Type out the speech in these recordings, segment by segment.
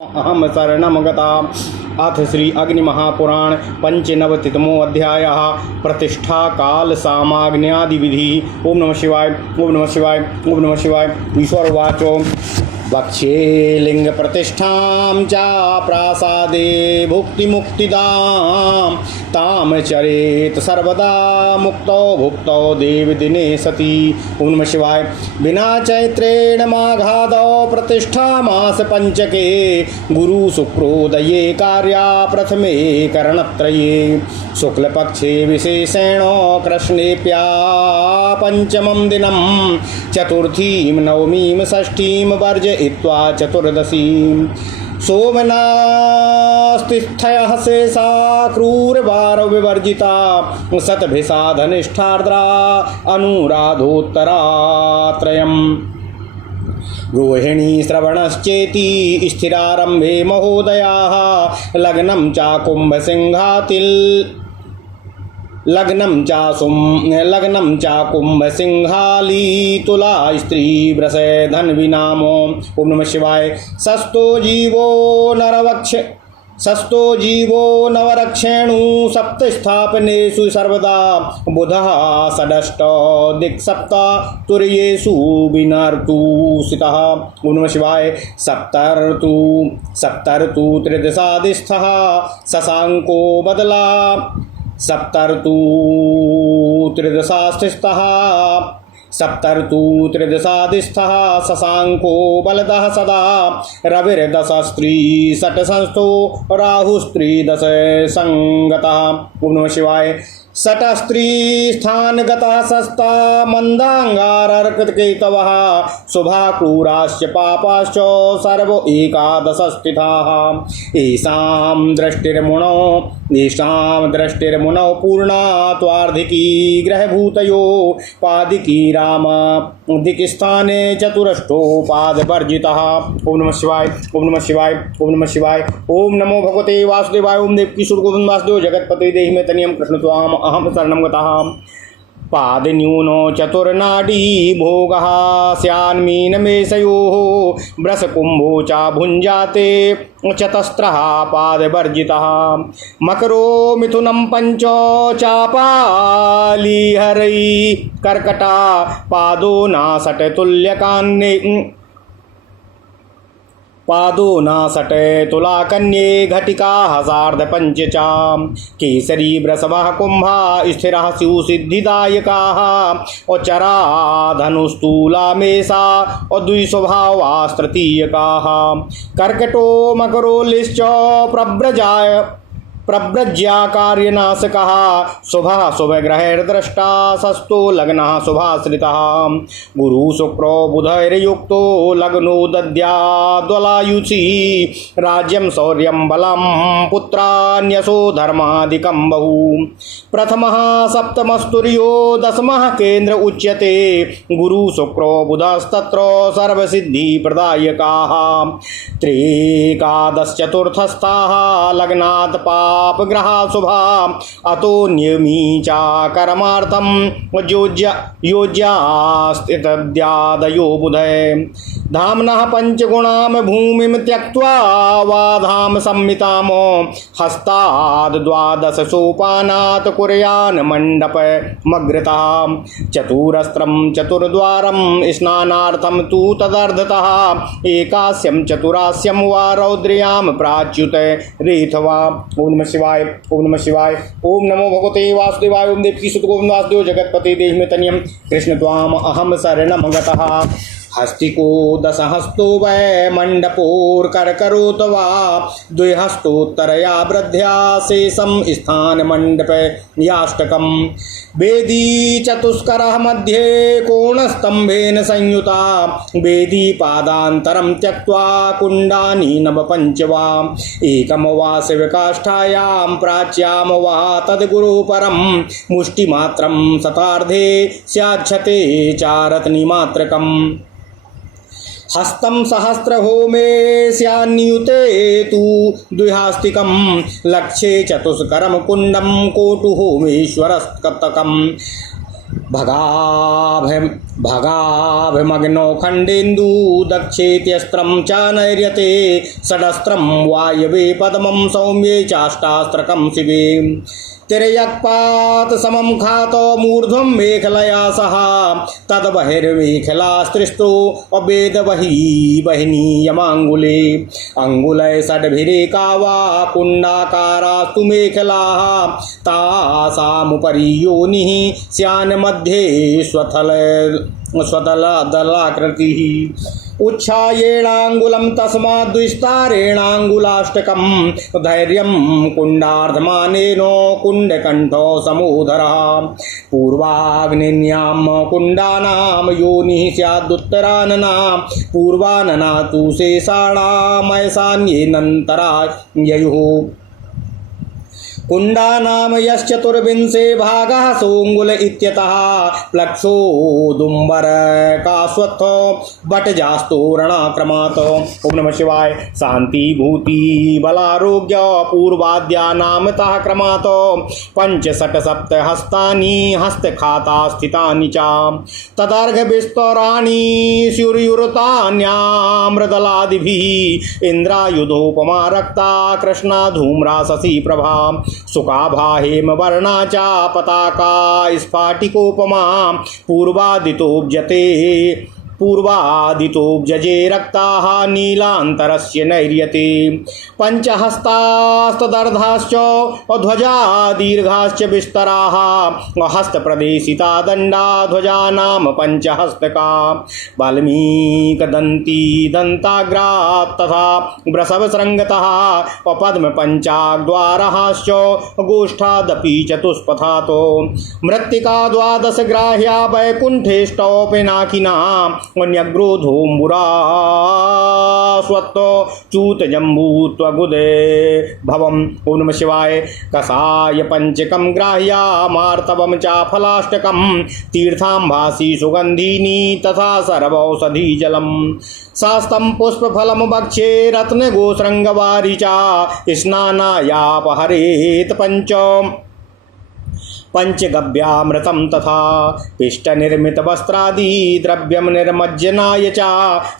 अहम शरणम गता। अथ श्री अग्नि महापुराण पंचनवतितमो अध्याय प्रतिष्ठा काल सामाग्न्यादि विधि। ओम नमः शिवाय ओम नमः शिवाय ओम नमः शिवाय। ईश्वर वाचो वक्ष्ये लिंग प्रतिष्ठां च प्रासादे भुक्ति मुक्तिदां ताम चरेत सर्वदा मुक्तो भुक्तो देव दिने सती। ओम नमः शिवाय। बिना चैत्रेण माघादौ प्रतिष्ठा मास पंचके गुरु शुक्रोदये कार्या प्रथमे करणत्रये शुक्ल पक्षे विशेषेण कृष्णेप्या पंचमं दिनं चतुर्थीं नवमीं षष्ठीं वर्जयित्वा चतुर्दशीं सोमनास्तिस्थयः शेषा क्रूरवार विवर्जिता शतभिषाधनिष्ठार्द्रा अनुराधोत्तरात्रयम् रोहिणी श्रवणश्चेति स्थिरारंभे महोदयाः लग्नं च कुंभसिंहाली तुला स्त्री वृषे धन्विनामो। ओम नमः शिवाय। सस्तो जीवो नवरक्षेणु सप्त स्थापनेषु सर्वदा बुधः षडष्ट दिक्सप्त तुर्येषु विनर्तुसितः। ओम नमः शिवाय। सप्तर्तु त्रिदशादिस्थः शशांको बदला सप्तर्तु त्रिदशादिस्थः शशांको बलदः सदा रविर्दशस्त्री षट्संस्थो राहुस्त्रीदश संगतः। ओम नमः शिवाय। षटस्त्री स्थानगतः सस्ता मंदांगारर्ककेतवः शुभा क्रूराश्च पापाश्च सर्व एकादश स्थिताः। येषां दृष्टिर्मुनौ पूर्णा त्वार्धिकी ग्रहभूतयो पादिकी राम दिक्स्थाने चतुरष्टोपादवर्जितः। ओम नमः शिवाय ओम नमः शिवाय ओम नमः शिवाय। ओम नमो भगवते वासुदेवाय। ओम देवकी सुरगोविंद वासुदेव जगतपते देहि मे तनियं कृष्ण त्वाम अहम शरणं गतः। पादन्यूनो चतुर्नाडी भोगः स्यान्मीनमेषयोः वृषकुम्भो च भुञ्जाते चतस्रः पादवर्जितः। मकरो मिथुनं पंच चापालीहरै कर्कटा पादो नासट तुलाकन्ये घटिका सार्ध पंच चाम केसरी वृषभः कुंभा स्थिरः स्युः सिद्धिदायकाः औचरा धनुस्तूला मेषा और द्विस्वभावास्तृतीयकाः। कर्कटो मकरो लिश्च प्रव्रज्याकार्यनाशकः शुभः शुभग्रहैर्द्रष्टा षष्ठो लग्नः शुभाश्रितः। गुरु शुक्रो बुधैर्युक्तो लग्नो दद्याद्वलायुषी राज्यं शौर्यं बलं पुत्रान्यसो धर्मादिकं बहु। प्रथमः सप्तमस्तुर्यो दशमः केन्द्र उच्यते गुरु शुक्रो बुधस्तत्र सर्वसिद्धिप्रदायकाः। त्रेकादशचतुर्थस्थाः लग्नात् पापग्रहा शुभा अतो नियमी चाकर्मार्थं योज्यास्थितद्यादयो बुधे। धाम्नः पंचगुणां भूमिं त्यक्त्वा वाधाम संमिताम हस्ताद् द्वादश सोपानात् कुर्यान् मण्डपमग्रतः। चतुरस्त्रं चतुर्द्वारं स्नानार्थं तु तदर्धतः एकास्यं चतुरास्यं वा रौद्र्यां प्राच्युत रेथवा। ओम नमः शिवाय ओम नमः शिवाय। ओम नमो भगवते वासुदेवाय। ओम देवकी सुत गोविंद वासुदेव जगतपते देहि मे तनियं कृष्ण त्वाम अहम शरणं गतः। हस्तिको दशहस्तो वै मण्डपोर्करकरोत वा द्विहस्तोत्तरया वृद्ध्या शेषं स्थानमण्डप याष्टकं। वेदी चतुष्करः मध्ये कोणस्तम्भेन संयुता वेदी पादान्तरं त्यक्त्वा कुण्डानि नवपञ्च वा एकं वा शिवकाष्ठायां प्राच्यां वा तद्गुरुः परं मुष्टिमात्रं शतार्धे स्याच्छते चारत्निमात्रकम्। हस्तं सहस्रहोमे स्यान्युते तु द्विहास्तिकं लक्ष्ये चतुष्करं कुण्डं कोटुहोमेश्वरस्तकम्। भगाभिमग्नो खण्डेन्दु दक्षेत्यस्त्रं च नैर्यते षडस्त्रं वायवे पद्मं सौम्ये चाष्टास्त्रकं शिवे तिर्यक्पात समं खातो मूर्ध्वं मेखलया सह तद्बहिर्मेखलास्त्रिष्टो अवेद बहिनीयमाङ्गुले अङ्गुलै षड्भिरेका वा कुण्डाकारास्तु मेखलाः तासामुपरि योनिः स्यान्मध्ये स्वतलदलाकृतिः उच्छायेणाङ्गुलं तस्मात् द्विस्तारेणाङ्गुलाष्टकं धैर्यं कुण्डार्धमानेनो कुण्डकण्ठो समोदरः पूर्वाग्निन्यां कुण्डानां योनिः स्यादुत्तरानना पूर्वानना तु शेषाणामयसान्येनन्तरा ययुः कुण्डानाम यश्चतुर्विंशे भागः सोऽङ्गुल इत्यतः प्लक्षोदुम्बरकाश्वत्थो बटजास्तोरणाक्रमात्। ओम नमः शिवाय। शांति भूति बलारोग्य पूर्वाद्यानामतः क्रमात् पंच षट् सप्त हस्तानि हस्तखाता स्थितानि च तदर्घ विस्तराणि स्युर्युरतान्यामृदलादिभिः इन्द्रायुधोपमा रक्ता कृष्णा धूम्रा शशि प्रभा सुकाभा हेम वर्णा चा पताका स्फाटिकोपमा पूर्वादितोब्जजे रक्ताः नीलान्तरस्य नैर्यते पंचहस्तास्तदर्धाश्च ध्वजा दीर्घाश्च विस्तराः हस्तप्रदेशिता दण्डा ध्वजानां पंचहस्तका वाल्मीकदन्ती दन्ताग्रा तथा वृषभशृङ्गतः पद्मपञ्चाग्द्वारहाश्च गोष्ठादपि चतुष्पथातो मृत्तिका द्वादशग्राह्या वैकुण्ठेष्टौ पिनाकिना वन्यग्रोधोम्बुरा स्वत्तो चूत जम्बूत्वगुदे भवम्। ओम नमः शिवाय। कषाय पंचकं ग्राह्या मार्तवं चाफलाष्टकं तीर्थांभासी सुगंधीनी तथा सर्वौषधि जलम शास्तं पुष्पफलं भक्षे रत्नगोशृङ्गवारी च स्नानायापहरेत् पंचगव्यामृतं तथा पिष्टनिर्मितवस्त्रादि द्रव्यं निर्मज्जनाय च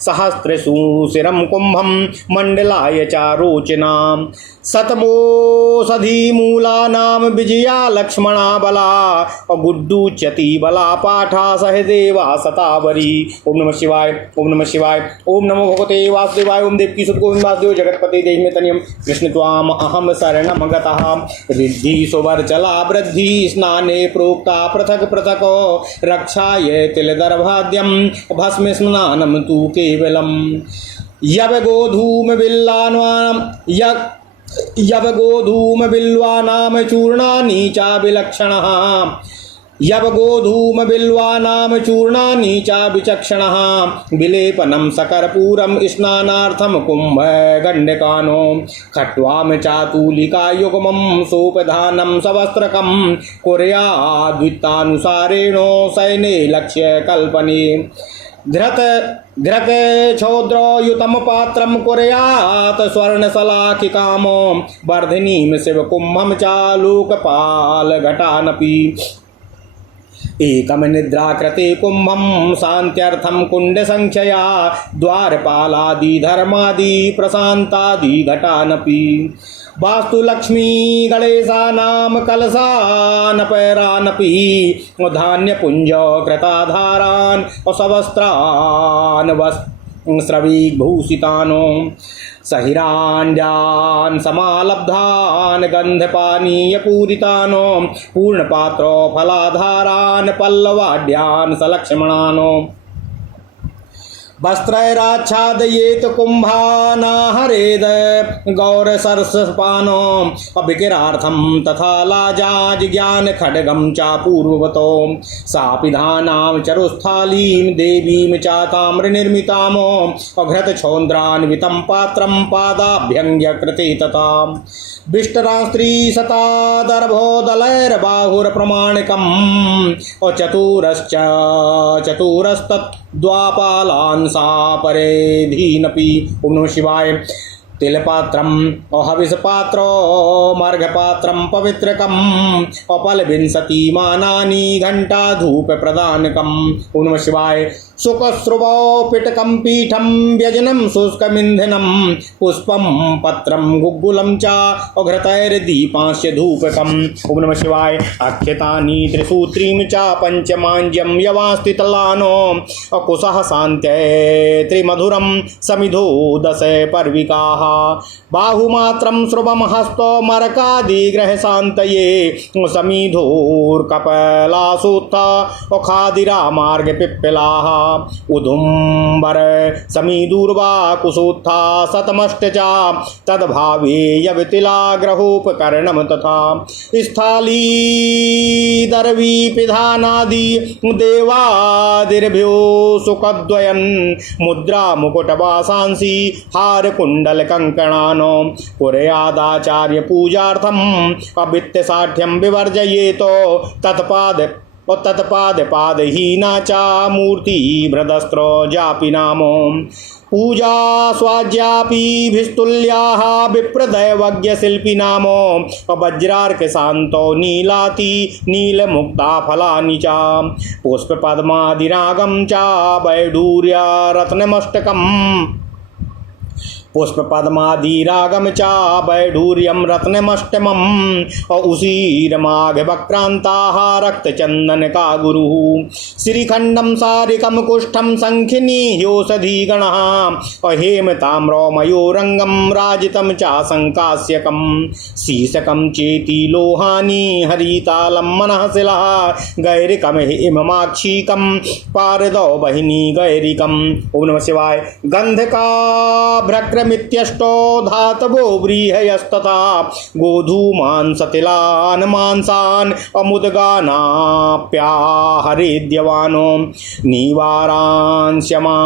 सहस्रसूशिरं कुम्भं मण्डलाय च रोचनां शतमोषधीमूलानां विजया लक्ष्मणा बला गुड्डूच्यति बला पाठा सहदेवा शतावरी। ओम नमः शिवाय। ओम नमः शिवाय। ओम नमो भगवते वासुदेवाय। ओम देवकी सुत गोविंद वासुदेव जगतपते देहि मे तनियम कृष्ण त्वाम अहम शरणम गतः रिद्धि सुवर्चला वृद्धि स्नाने प्रोक्ता पृथक पृथक रक्षाय तिलदर्भाद्यम भस्म स्नानम तु केवलम यवगोधूम बिल्वानाम चूर्णानि च विलक्षणः यवगोधूम बिल्वानाम चूर्णानि च विचक्षणः विलेपनं सकर्पूरं स्नानार्थं कुम्भगण्डकानो खट्वाम चातुलिका युग्मं सोपधानं सवस्त्रकं कुर्याद्वित्तानुसारेण सैने लक्ष्य कल्पने घृत छौद्रयुतम पात्रं कुर्यात् स्वर्णशलाखिकामो वर्धिनीं शिवकुम्भं च लोकपालघटानपि एकम निद्राकृते कुम्भं शान्त्यर्थं कुण्डसंख्यया द्वारपालादि धर्मादि प्रशान्तादि घटानपि वास्तुलक्ष्मी गणेशानां कलशानपैरानपि धान्यपुञ्ज कृताधारान् सवस्त्रान् स्रवीभूषितानो सहिराण्ड्यान् समालब्धान् गन्धपानीयपूरितानो पूर्णपात्रो फलाधारान् पल्लवाढ्यान् सलक्ष्मणानो वस्त्रैराच्छादयेत कुम्भानाहरेद गौरसरसपानो अभिकिरार्थं तथा लाजाजिज्ञान खड्गं चापूर्ववतो सापिधानां चरुस्थालीं देवीं चाताम्रनिर्मितामो अघृतछौन्द्रान्वितं पात्रं पादाभ्यङ्ग्यकृते तथा विष्टरास्त्री शतादर्भोदलैर्बाहुरप्रमाणिकम् चतुरस्तत् द्वापालान् सा परेधीनपि। ओम नमः शिवाय। तिलपात्रम हविषपात्रो मर्घपात्रम पवित्रकम फलविंशति मानानि घंटा धूप प्रदानकम। ओम नमः शिवाय। शुकश्रुवो पिटकम पीठम व्यजनम शुष्कमिंधनम पुष्पम पत्रम गुग्गुलम च घृतैर्दीपांस्य धूपकम। ओम नमः शिवाय। अक्षतानि त्रिसूत्रीं च पंचमांज्यम यवास्तितलानो कुशः शान्त्यै त्रिमधुरम समिधो दश पर्विकाः बाहुमात्रम श्रुवम हस्तो मरकादिग्रह शान्तये समिधोर्कपलासूत्था खादिरा मार्ग पिप्पलाः उदुम्बर समीदूर्वा कुशोत्था शतमष्ट च तद्भावे यवतिलाग्रहोपकरणम तथा स्थाली दर्वी पिधानादि देवादिर्भ्यो सुखद्वयन् मुद्रा मुकुटवासांसि हार कुंडल कंकणानो पुरयादाचार्य पूजार्थम अवित्त साठ्यम विवर्जयेतो तत्पाद पादहीना चा मूर्ति भ्रदस्त्रो जापि नामो पूजा स्वाज्यापीभिस्तुल्याः विप्रदैवज्ञ शिल्पी नामो वज्रार्क शांतो नीलाति नीलमुक्ता फलानि च पुष्प पद्मादिरागम च वैडूर्या रत्नमस्तकम् पुष्प पद्मादिरागम चा वैढूर्यम रत्नमष्टमम उसीरमाघ वक्रांताः रक्त चंदन का गुरु श्रीखंडम सारिकम कुष्ठम संखिनी ह्योषधि गणः हेम ताम्रो मयोरंगम राजितम चा संकास्यकम शीशकम चेति लोहानी हरितालम मनः शिलः गैरिकम हेममाक्षिकम पारदौ बहिनी गैरिकम। ओम नमः शिवाय। गंध का भ्रक्रमित्यष्टो धातवो व्रीहयस्तथा गोधूमान् सतिलान् मांसान् अमुदगानाप्याहरेद्यवानो निवारांस्यमा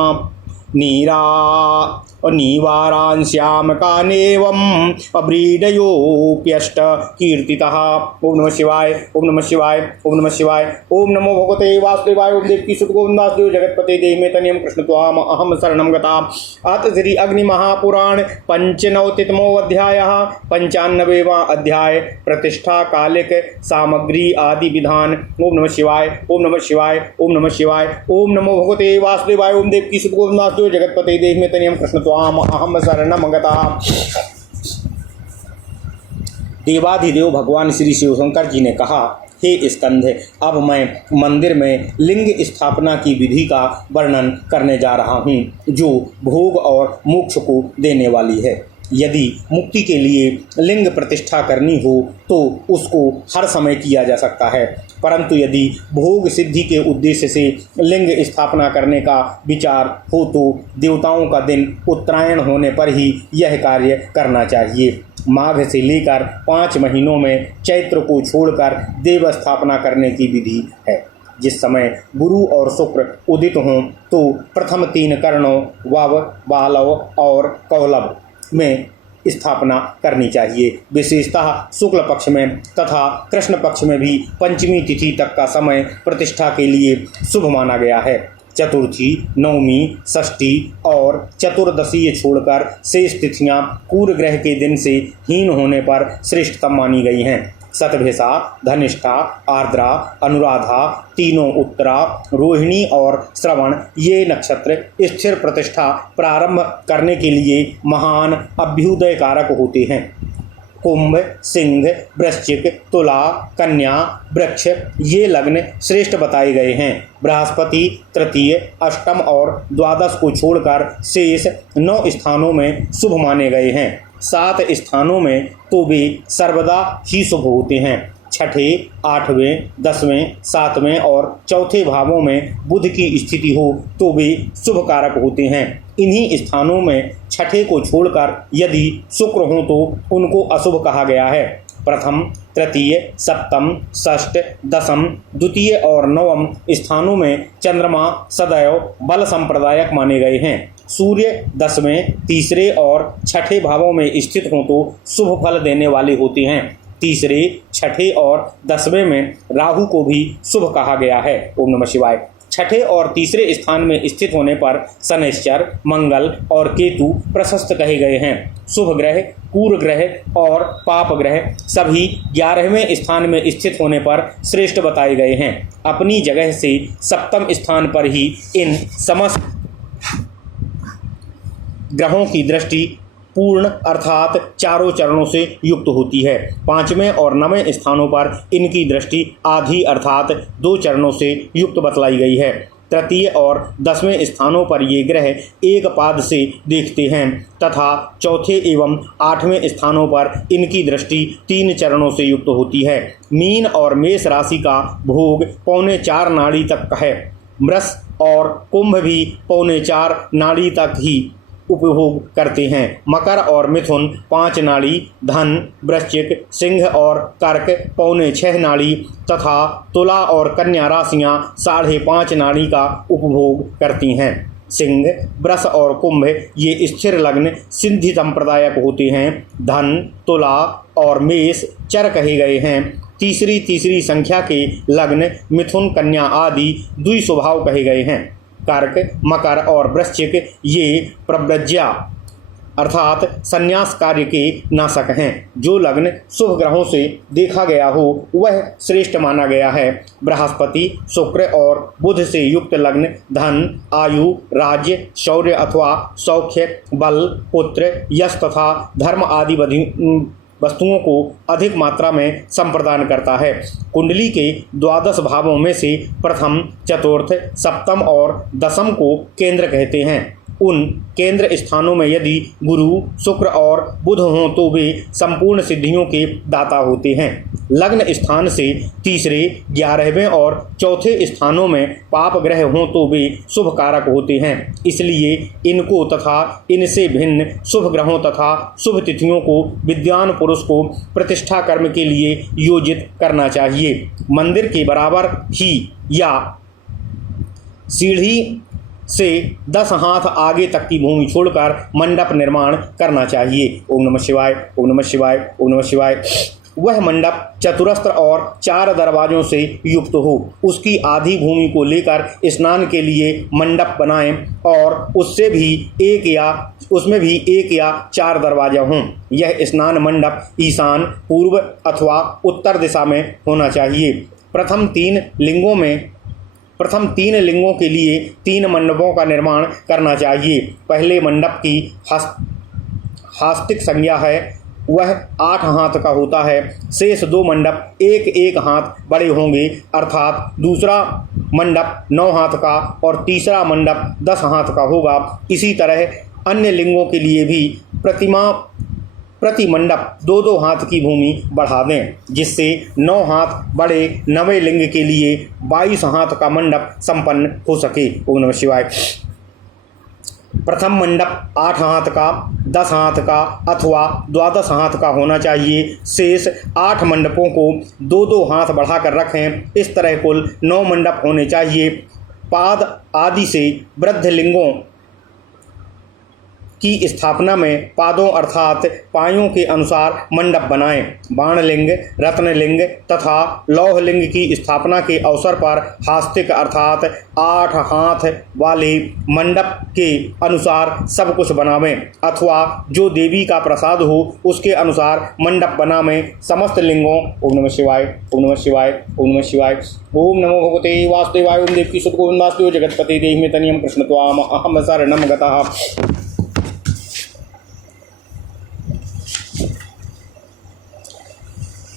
निवारांश्यामकानेवम् अव्रीडयोप्यष्ट कीर्तितः। ओम नमः शिवाय। ओम नमः शिवाय। ओम नमः शिवाय। ओम नमो भगवते वासुदेवाय। ओम देवकी सुत गोविंद वासुदेव जगतपते देहि मे तनियम कृष्ण त्वाम अहम शरणं गता। अथ श्री अग्नि महापुराण पंचनवतितमो अध्यायः 95वां अध्याय प्रतिष्ठा कालिक सामग्री आदि विधान। ओम नमः शिवाय। ओम नमः शिवाय। ओम नमः शिवाय। ओम नमो भगवते वासुदेवाय। ओम देवकी सुत गोविंद वासुदेव जगतपते देहि मे तनियम कृष्ण त्वाम अहम शरणं गता। देवाधिदेव भगवान श्री शिव शंकर जी ने कहा, हे स्कंध, अब मैं मंदिर में लिंग स्थापना की विधि का वर्णन करने जा रहा हूँ जो भोग और मोक्ष को देने वाली है। यदि मुक्ति के लिए लिंग प्रतिष्ठा करनी हो तो उसको हर समय किया जा सकता है, परंतु यदि भोग सिद्धि के उद्देश्य से लिंग स्थापना करने का विचार हो तो देवताओं का दिन उत्तरायण होने पर ही यह कार्य करना चाहिए। माघ से लेकर 5 महीनों में चैत्र को छोड़कर देव स्थापना करने की विधि है। जिस समय गुरु और शुक्र उदित हों तो प्रथम 3 करणों वाव, बालव और कौलभ में स्थापना करनी चाहिए। विशेषतः शुक्ल पक्ष में तथा कृष्ण पक्ष में भी पंचमी तिथि तक का समय प्रतिष्ठा के लिए शुभ माना गया है। चतुर्थी, नवमी, षष्ठी और चतुर्दशी छोड़कर शेष तिथियां कुर ग्रह के दिन से हीन होने पर श्रेष्ठतम मानी गई हैं। शतभिषा, धनिष्ठा, आर्द्रा, अनुराधा, तीनों उत्तरा, रोहिणी और श्रवण ये नक्षत्र स्थिर प्रतिष्ठा प्रारंभ करने के लिए महान अभ्युदय कारक होते हैं। कुंभ, सिंह, वृश्चिक, तुला, कन्या, वृक्ष ये लग्न श्रेष्ठ बताए गए हैं। बृहस्पति तृतीय, अष्टम और द्वादश को छोड़कर शेष 9 स्थानों में शुभ माने गए हैं। 7 स्थानों में तो वे सर्वदा ही शुभ होते हैं। छठे, 8वें, 10वें, 7वें और चौथे भावों में बुध की स्थिति हो तो वे शुभ कारक होते हैं। इन्हीं स्थानों में छठे को छोड़कर यदि शुक्र हो तो उनको अशुभ कहा गया है। प्रथम, तृतीय, सप्तम, षष्ठ, दशम, द्वितीय और नवम स्थानों में चंद्रमा सदैव बल संप्रदायक माने गए हैं। सूर्य 10वें, तीसरे और छठे भावों में स्थित हों तो शुभ फल देने वाले होते हैं। तीसरे, छठे और 10वें में राहु को भी शुभ कहा गया है। ओम नमः शिवाय। छठे और तीसरे स्थान में स्थित होने पर शनैश्चर, मंगल और केतु प्रशस्त कहे गए हैं। शुभ ग्रह, कूर ग्रह और पाप ग्रह सभी 11वें स्थान में स्थित होने पर श्रेष्ठ बताए गए हैं। अपनी जगह से सप्तम स्थान पर ही इन समस्त ग्रहों की दृष्टि पूर्ण अर्थात चारों चरणों से युक्त होती है। 5वें और 9वें स्थानों पर इनकी दृष्टि आधी अर्थात 2 चरणों से युक्त बतलाई गई है। तृतीय और 10वें स्थानों पर ये ग्रह एक पाद से देखते हैं तथा चौथे एवं 8वें स्थानों पर इनकी दृष्टि 3 चरणों से युक्त होती है। मीन और मेष राशि का भोग 4.25 नाड़ी तक है। वृष और कुंभ भी 4.25 नाड़ी तक ही उपभोग करते हैं। मकर और मिथुन 5 नाड़ी, धन, वृश्चिक, सिंह और कर्क 5.25 नाड़ी तथा तुला और कन्या राशियां 5.5 नाड़ी का उपभोग करती हैं। सिंह, वृष और कुंभ ये स्थिर लग्न सिद्धि संप्रदायक होते हैं। धन, तुला और मेष चर कहे गए हैं। तीसरी संख्या के लग्न मिथुन, कन्या आदि द्वि स्वभाव कहे गए हैं। कर्क, मकर और वृश्चिक ये प्रव्रज्या अर्थात संन्यास कार्य के नाशक हैं। जो लग्न शुभ ग्रहों से देखा गया हो वह श्रेष्ठ माना गया है। बृहस्पति, शुक्र और बुध से युक्त लग्न धन, आयु, राज्य, शौर्य अथवा सौख्य, बल, पुत्र, यश तथा धर्म आदि वस्तुओं को अधिक मात्रा में संप्रदान करता है। कुंडली के 12 भावों में से प्रथम, चतुर्थ, सप्तम और दशम को केंद्र कहते हैं। उन केंद्र स्थानों में यदि गुरु, शुक्र और बुध हों तो वे संपूर्ण सिद्धियों के दाता होते हैं। लग्न स्थान से तीसरे, 11वें और चौथे स्थानों में पाप ग्रह हों तो वे शुभ कारक होते हैं। इसलिए इनको तथा इनसे भिन्न शुभ ग्रहों तथा शुभ तिथियों को विद्वान पुरुष को प्रतिष्ठा कर्म के लिए योजित करना चाहिए। मंदिर के बराबर ही या सीढ़ी से 10 हाथ आगे तक की भूमि छोड़कर मंडप निर्माण करना चाहिए। ओम नमः शिवाय, ओम नमः शिवाय, ओम नमः शिवाय। वह मंडप चतुरस्र और 4 दरवाजों से युक्त हो। उसकी आधी भूमि को लेकर स्नान के लिए मंडप बनाएं और उसमें भी 1 या 4 दरवाजा हों। यह स्नान मंडप ईशान, पूर्व अथवा उत्तर दिशा में होना चाहिए। प्रथम 3 लिंगों के लिए 3 मंडपों का निर्माण करना चाहिए। पहले मंडप की हास्तिक संज्ञा है, वह 8 हाथ का होता है। शेष 2 मंडप 1 हाथ बड़े होंगे, अर्थात दूसरा मंडप 9 हाथ का और तीसरा मंडप 10 हाथ का होगा। इसी तरह अन्य लिंगों के लिए भी प्रति मंडप 2 हाथ की भूमि बढ़ा दें, जिससे 9 हाथ बड़े 9वें लिंग के लिए 22 हाथ का मंडप संपन्न हो सके। ओम नमः शिवाय। प्रथम मंडप 8 हाथ का, 10 हाथ का अथवा 12 हाथ का होना चाहिए। शेष 8 मंडपों को 2 हाथ बढ़ाकर रखें। इस तरह कुल 9 मंडप होने चाहिए। पाद आदि से वृद्ध लिंगों की स्थापना में पादों अर्थात पायों के अनुसार मंडप बनाएं। बाणलिंग, रत्नलिंग तथा लौहलिंग की स्थापना के अवसर पर हास्तिक अर्थात 8 हाथ वाले मंडप के अनुसार सब कुछ बनावें, अथवा जो देवी का प्रसाद हो उसके अनुसार मंडप बनावें। समस्त लिंगों ओम नमः शिवाय, ओम नमः शिवाय, ओम नमः शिवाय। ओम नमो भगवते वासुदेवाय। ओम देवकी सुत गोविंदास्तु जगतपते देहि मे तनियम कृष्ण त्वाम अहम शरणं गतः।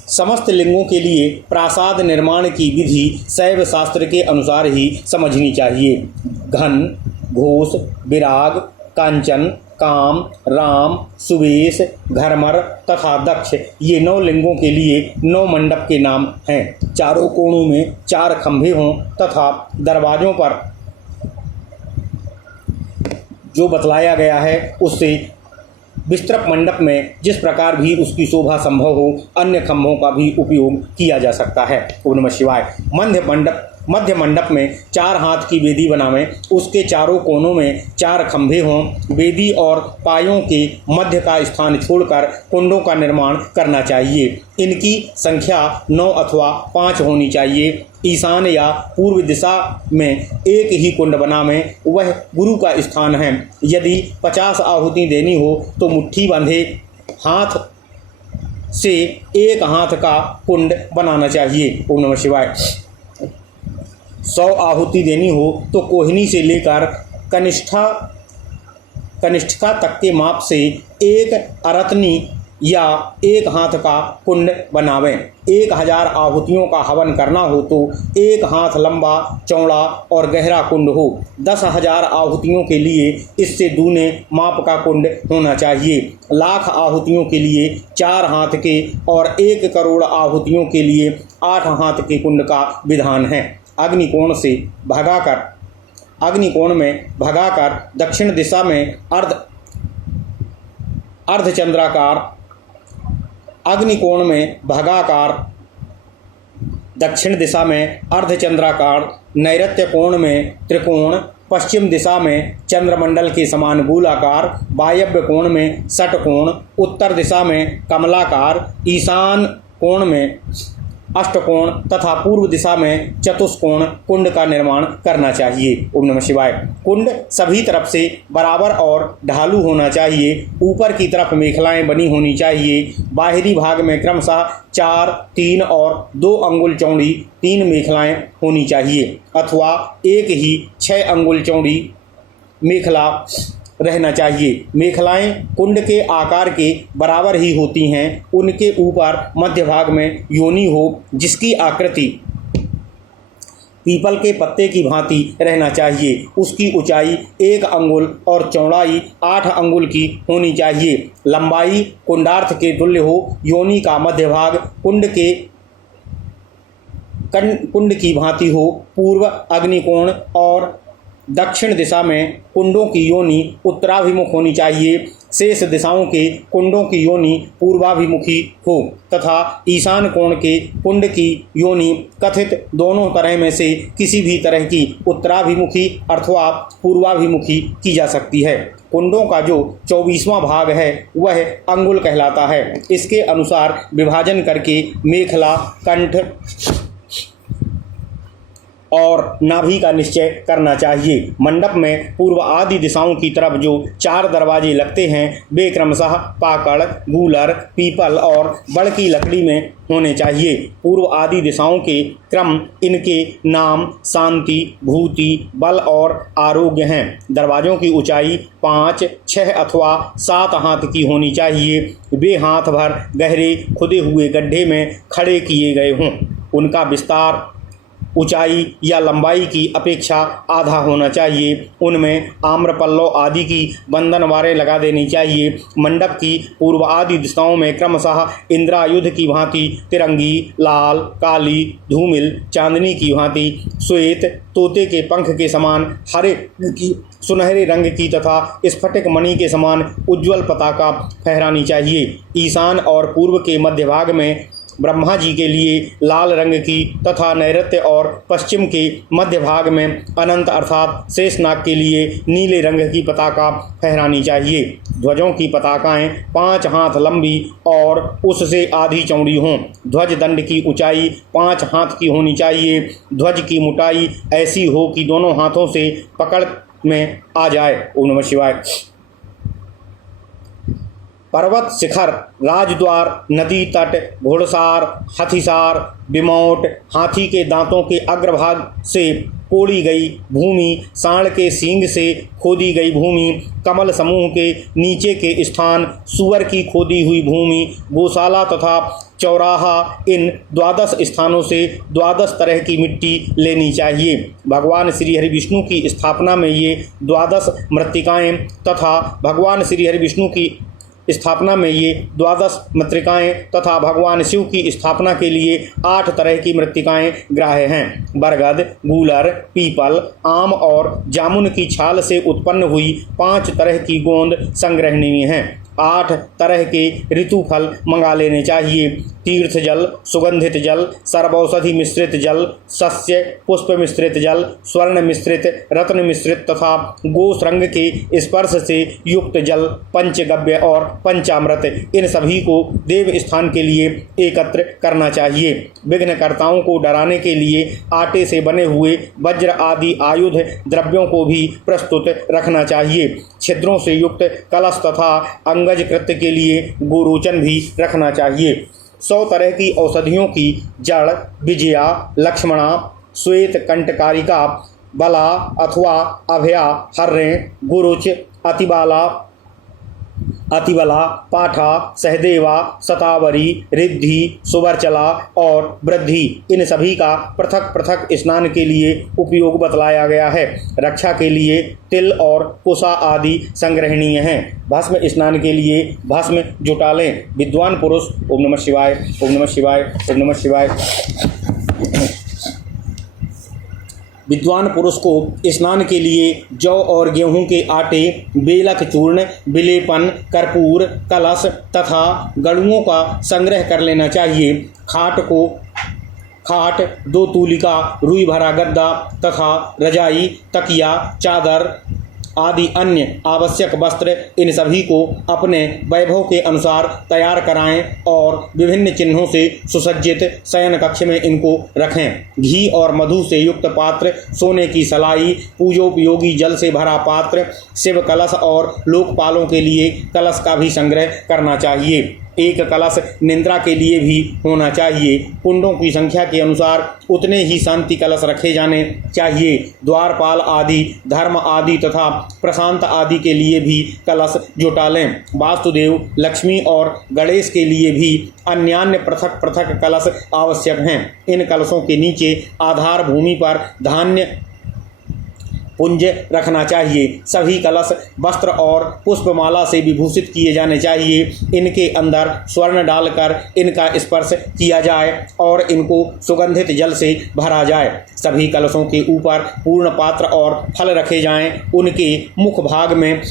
समस्त लिंगों के लिए प्रासाद निर्माण की विधि शैव शास्त्र के अनुसार ही समझनी चाहिए। घन, घोष, विराग, कांचन, काम, राम, सुवेश, घरमर तथा दक्ष ये 9 लिंगों के लिए 9 मंडप के नाम हैं। चारों कोणों में 4 खंभे हों तथा दरवाजों पर जो बतलाया गया है उससे विस्तृत मंडप में जिस प्रकार भी उसकी शोभा संभव हो अन्य खंभों का भी उपयोग किया जा सकता है। ओम नमः शिवाय। मध्य मंडप मध्य मंडप में 4 हाथ की वेदी बनावें। उसके चारों कोनों में 4 खंभे हों। वेदी और पायों के मध्य का स्थान छोड़कर कुंडों का निर्माण करना चाहिए। इनकी संख्या 9 अथवा 5 होनी चाहिए। ईशान या पूर्व दिशा में एक ही कुंड बनावें, वह गुरु का स्थान है। यदि 50 आहुति देनी हो तो मुट्ठी बंधे हाथ से 1 हाथ का कुंड बनाना चाहिए। ओम नमः शिवाय। 100 आहुति देनी हो तो कोहिनी से लेकर कनिष्ठा तक के माप से 1 अरतनी या 1 हाथ का कुंड बनावें। 1000 आहुतियों का हवन करना हो तो 1 हाथ लंबा, चौड़ा और गहरा कुंड हो। 10,000 आहुतियों के लिए इससे दूने माप का कुंड होना चाहिए। 1,00,000 आहुतियों के लिए 4 हाथ के और 1 करोड़ आहुतियों के लिए 8 हाथ के कुंड का विधान है। अग्निकोण में भगाकर दक्षिण दिशा में अर्धचंद्राकार, अग्निकोण में भगाकार दक्षिण दिशा में अर्धचंद्राकार, नैऋत्य कोण में त्रिकोण, पश्चिम दिशा में चंद्रमंडल के समान गोलाकार, वायव्य कोण में षटकोण, उत्तर दिशा में कमलाकार, ईशान कोण में अष्टकोण तथा पूर्व दिशा में चतुष्कोण कुंड का निर्माण करना चाहिए। ओम नमः शिवाय। कुंड सभी तरफ से बराबर और ढालू होना चाहिए। ऊपर की तरफ मेखलाएं बनी होनी चाहिए। बाहरी भाग में क्रमशः 4, 3 और 2 अंगुल चौड़ी 3 मेखलाएं होनी चाहिए अथवा एक ही 6 अंगुल चौड़ी मेखला रहना चाहिए। मेखलाएं कुंड के आकार के बराबर ही होती हैं। उनके ऊपर मध्य भाग में योनि हो जिसकी आकृति पीपल के पत्ते की भांति रहना चाहिए। उसकी ऊंचाई 1 अंगुल और चौड़ाई 8 अंगुल की होनी चाहिए। लंबाई कुंडार्थ के तुल्य हो। योनि का मध्य भाग कुंड की भांति हो। पूर्व अग्निकोण और दक्षिण दिशा में कुंडों की योनि उत्तराभिमुख होनी चाहिए। शेष दिशाओं के कुंडों की योनि पूर्वाभिमुखी हो तथा ईशान कोण के कुंड की योनि कथित दोनों तरह में से किसी भी तरह की उत्तराभिमुखी अथवा पूर्वाभिमुखी की जा सकती है। कुंडों का जो 24वां भाग है वह अंगुल कहलाता है। इसके अनुसार विभाजन करके मेखला, कंठ और नाभि का निश्चय करना चाहिए। मंडप में पूर्व आदि दिशाओं की तरफ जो 4 दरवाजे लगते हैं वे क्रमशः पाकड़, गूलर, पीपल और बड़ की लकड़ी में होने चाहिए। पूर्व आदि दिशाओं के क्रम इनके नाम शांति, भूति, बल और आरोग्य हैं। दरवाजों की ऊंचाई 5, 6 अथवा 7 हाथ की होनी चाहिए। वे हाथ भर गहरे खुदे हुए गड्ढे में खड़े किए गए हों। उनका विस्तार ऊंचाई या लंबाई की अपेक्षा आधा होना चाहिए। उनमें आम्रपल्लव आदि की बंधनवारें लगा देनी चाहिए। मंडप की पूर्व आदि दिशाओं में क्रमशः इंद्रायुध की भांति तिरंगी, लाल, काली, धूमिल, चांदनी की भांति, श्वेत, तोते के पंख के समान हरे की, सुनहरे रंग की तथा स्फटिक मणि के समान उज्ज्वल पताका फहरानी चाहिए। ईशान और पूर्व के मध्य भाग में ब्रह्मा जी के लिए लाल रंग की तथा नैऋत्य और पश्चिम के मध्य भाग में अनंत अर्थात शेषनाग के लिए नीले रंग की पताका फहरानी चाहिए। ध्वजों की पताकाएं 5 हाथ लंबी और उससे आधी चौड़ी हों। ध्वज दंड की ऊंचाई 5 हाथ की होनी चाहिए। ध्वज की मोटाई ऐसी हो कि दोनों हाथों से पकड़ में आ जाए। ओम नमः शिवाय। पर्वत शिखर, राजद्वार, नदी तट, घोड़सार, हाथीसार, बिमौट, हाथी के दांतों के अग्रभाग से कोड़ी गई भूमि, सांड के सींग से खोदी गई भूमि, कमल समूह के नीचे के स्थान, सुअर की खोदी हुई भूमि, गौशाला तथा चौराहा, इन 12 स्थानों से 12 तरह की मिट्टी लेनी चाहिए। भगवान श्री हरि विष्णु की स्थापना में ये 12 मृत्तिकाएँ तथा भगवान श्री हरि विष्णु की स्थापना में ये 12 मृत्तिकाएँ तथा भगवान शिव की स्थापना के लिए 8 तरह की मृत्तिकाएँ ग्राह्य हैं। बरगद, गूलर, पीपल, आम और जामुन की छाल से उत्पन्न हुई 5 तरह की गोंद संग्रहणीय हैं। 8 तरह के ऋतु फल मंगा लेने चाहिए। तीर्थ जल, सुगंधित जल, सर्वौषधि मिश्रित जल, सस्य पुष्प मिश्रित जल, स्वर्ण मिश्रित, रत्न मिश्रित तथा गोस रंग के स्पर्श से युक्त जल, पंचगव्य और पंचामृत, इन सभी को देव स्थान के लिए एकत्र करना चाहिए। विघ्नकर्ताओं को डराने के लिए आटे से बने हुए वज्र आदि आयुध द्रव्यों को भी प्रस्तुत रखना चाहिए। छिद्रों से युक्त कलश तथा अंगज कृत्य के लिए गोरोचन भी रखना चाहिए। 100 तरह की औषधियों की जड़, विजया, लक्ष्मणा, श्वेत कंटकारिका, बला अथवा अभया, हर्रे, गुरुच, अतिबला, पाठा, सहदेवा, शतावरी, रिद्धि, सुवर्चला और वृद्धि, इन सभी का पृथक पृथक स्नान के लिए उपयोग बतलाया गया है। रक्षा के लिए तिल और कुसा आदि संग्रहणीय हैं। भस्म स्नान के लिए भस्म जुटा लें। विद्वान पुरुष ओम नमः शिवाय, ओम नमः शिवाय, ओम नमः शिवाय। विद्वान पुरुष को स्नान के लिए जौ और गेहूं के आटे, बेलक चूर्ण, विलेपन, कर्पूर, कलश तथा गड़ुओं का संग्रह कर लेना चाहिए। खाट, 2 तूलिका, रुई भरा गद्दा तथा रजाई, तकिया, चादर आदि अन्य आवश्यक वस्त्र, इन सभी को अपने वैभव के अनुसार तैयार कराएं और विभिन्न चिन्हों से सुसज्जित शयन कक्ष में इनको रखें। घी और मधु से युक्त पात्र, सोने की सलाई, पूजोपयोगी जल से भरा पात्र, शिव कलश और लोकपालों के लिए कलश का भी संग्रह करना चाहिए। एक कलश निंद्रा के लिए भी होना चाहिए। कुंडों की संख्या के अनुसार उतने ही शांति कलश रखे जाने चाहिए। द्वारपाल आदि, धर्म आदि तथा प्रशांत आदि के लिए भी कलश जुटा लें। वासुदेव, लक्ष्मी और गणेश के लिए भी अन्यान्य पृथक पृथक कलश आवश्यक हैं। इन कलशों के नीचे आधार भूमि पर धान्य पुंज रखना चाहिए। सभी कलश वस्त्र और पुष्पमाला से विभूषित किए जाने चाहिए। इनके अंदर स्वर्ण डालकर इनका स्पर्श किया जाए और इनको सुगंधित जल से भरा जाए। सभी कलशों के ऊपर पूर्ण पात्र और फल रखे जाएं। उनके मुख भाग में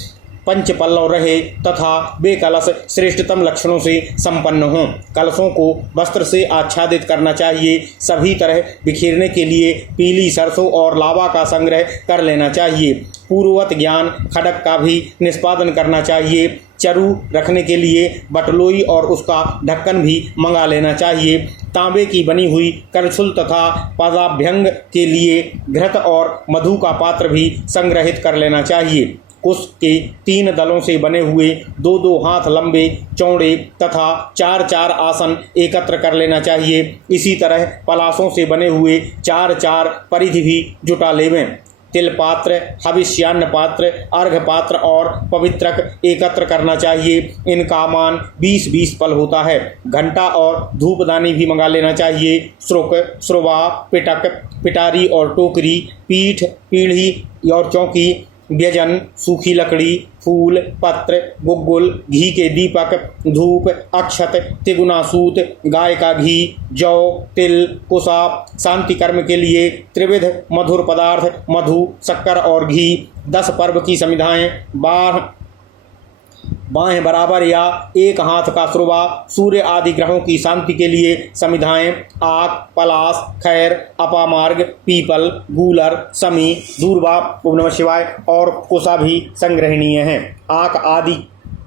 पंचपल्लव रहे तथा वे कलश श्रेष्ठतम लक्षणों से संपन्न हों। कलशों को वस्त्र से आच्छादित करना चाहिए। सभी तरह बिखेरने के लिए पीली सरसों और लावा का संग्रह कर लेना चाहिए। पूर्ववत ज्ञान खड़ग का भी निष्पादन करना चाहिए। चरु रखने के लिए बटलोई और उसका ढक्कन भी मंगा लेना चाहिए। तांबे की बनी हुई करछुल तथा पदाभ्यंग के लिए घृत और मधु का पात्र भी संग्रहित कर लेना चाहिए। कुश के 3 दलों से बने हुए 2-2 हाथ लंबे चौड़े तथा 4-4 आसन एकत्र कर लेना चाहिए। इसी तरह पलासों से बने हुए 4-4 परिधि भी जुटा लेवें। तिल पात्र, हविष्यान्न पात्र, अर्घ पात्र और पवित्रक एकत्र करना चाहिए। इनका मान 20-20 पल होता है। घंटा और धूपदानी भी मंगा लेना चाहिए। श्रुक, श्रुवा, पिटक, पिटारी और टोकरी, पीठ, पीढ़ी और चौकी, व्यजन, सूखी लकड़ी, फूल, पत्र, गुग्गुल, घी के दीपक, धूप, अक्षत, तिगुनासूत, गाय का घी, जौ, तिल, कुसा, शांति कर्म के लिए त्रिविध मधुर पदार्थ, मधु, शक्कर और घी, 10 पर्व की समिधाएं, बाहें बराबर या 1 हाथ का श्रुवा, सूर्य आदि ग्रहों की शांति के लिए समिधाएं, आक, पलाश, खैर, अपामार्ग, पीपल, गूलर, समी, दूर्वा, ओम नमः शिवाय और कुसा भी संग्रहणीय हैं। आक आदि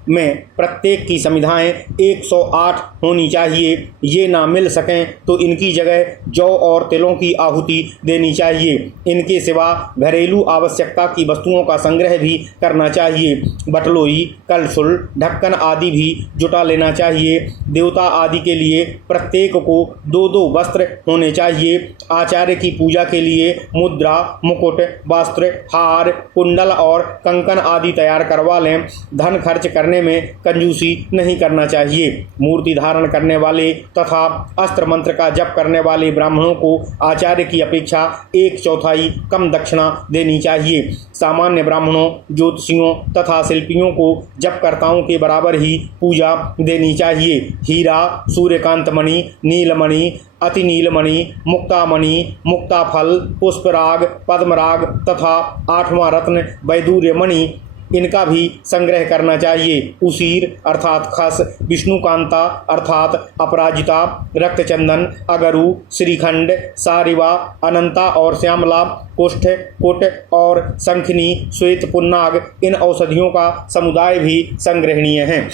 में प्रत्येक की समिधाएं 108 होनी चाहिए। ये ना मिल सकें तो इनकी जगह जौ और तिलों की आहुति देनी चाहिए। इनके सिवा घरेलू आवश्यकता की वस्तुओं का संग्रह भी करना चाहिए। बटलोई, कलशुल, ढक्कन आदि भी जुटा लेना चाहिए। देवता आदि के लिए प्रत्येक को 2-2 वस्त्र होने चाहिए। आचार्य की पूजा के लिए मुद्रा, मुकुट, वस्त्र, हार, कुंडल और कंकन आदि तैयार करवा लें। धन खर्च करने में कंजूसी नहीं करना चाहिए। मूर्ति धारण करने वाले तथा अस्त्र मंत्र का जप करने वाले ब्राह्मणों को आचार्य की अपेक्षा 1/4 कम दक्षिणा देनी चाहिए। सामान्य ब्राह्मणों, ज्योतिषियों तथा शिल्पियों को जपकर्ताओं के बराबर ही पूजा देनी चाहिए। हीरा, सूर्यकांत मणि, नीलमणि, अति नीलमणि, मुक्तामणि, मुक्ताफल, पुष्पराग, पद्मराग तथा 8वां रत्न वैदूर्य मणि इनका भी संग्रह करना चाहिए। उसीर अर्थात खस, विष्णुकांता अर्थात अपराजिता, रक्तचंदन, अगरु, श्रीखंड, सारिवा, अनंता और श्यामला, कुष्ठ, कुट और शंखनी, श्वेत पुन्नाग, इन औषधियों का समुदाय भी संग्रहणीय है।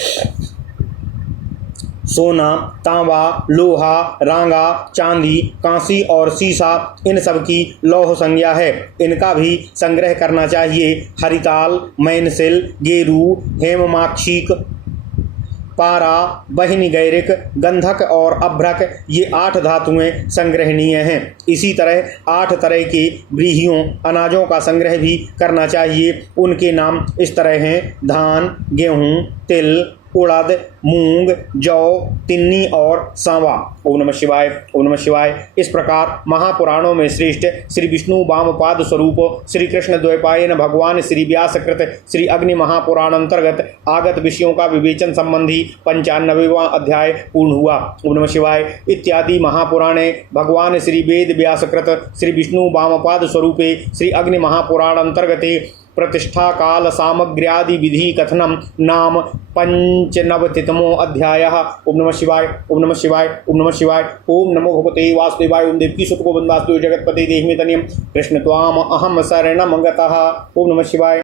सोना, तांबा, लोहा, रांगा, चांदी, कांसी और सीसा इन सब की लौह संज्ञा है, इनका भी संग्रह करना चाहिए। हरिताल, मैनसिल, गेरू, हेममाक्षिक, पारा, बहिनी गैरिक, गंधक और अभ्रक ये 8 धातुएं संग्रहणीय हैं। इसी तरह 8 तरह के व्रीहियों अनाजों का संग्रह भी करना चाहिए। उनके नाम इस तरह हैं: धान, गेहूँ, तिल, उड़द, मूंग, जौ, तिन्नी और सांवा। ओम नमः शिवाय, ओम नमः शिवाय। इस प्रकार महापुराणों में श्रेष्ठ श्री विष्णु वामपाद स्वरूप श्री कृष्ण द्वैपायन भगवान श्री व्यासकृत श्री अग्नि महापुराण अंतर्गत आगत विषयों का विवेचन संबंधी 95वां अध्याय पूर्ण हुआ। ओम नमः शिवाय। इत्यादि महापुराणे भगवान श्री वेद व्यासकृत श्री विष्णु वामपाद स्वरूपे श्री अग्नि महापुराण अंतर्गते प्रतिष्ठा काल सामग्र्यादि विधि कथनम नाम 95तमो अध्यायः। ओम नमः शिवाय, ओम नमः शिवाय, ओम नमः शिवाय। ओम नमो भगवते वासुदेवाय। ओम देवकी सुत गोविंदास्तु जगतपते देहिमे तनियम कृष्ण त्वाम अहम शरणम गतः। ओम नमः शिवाय।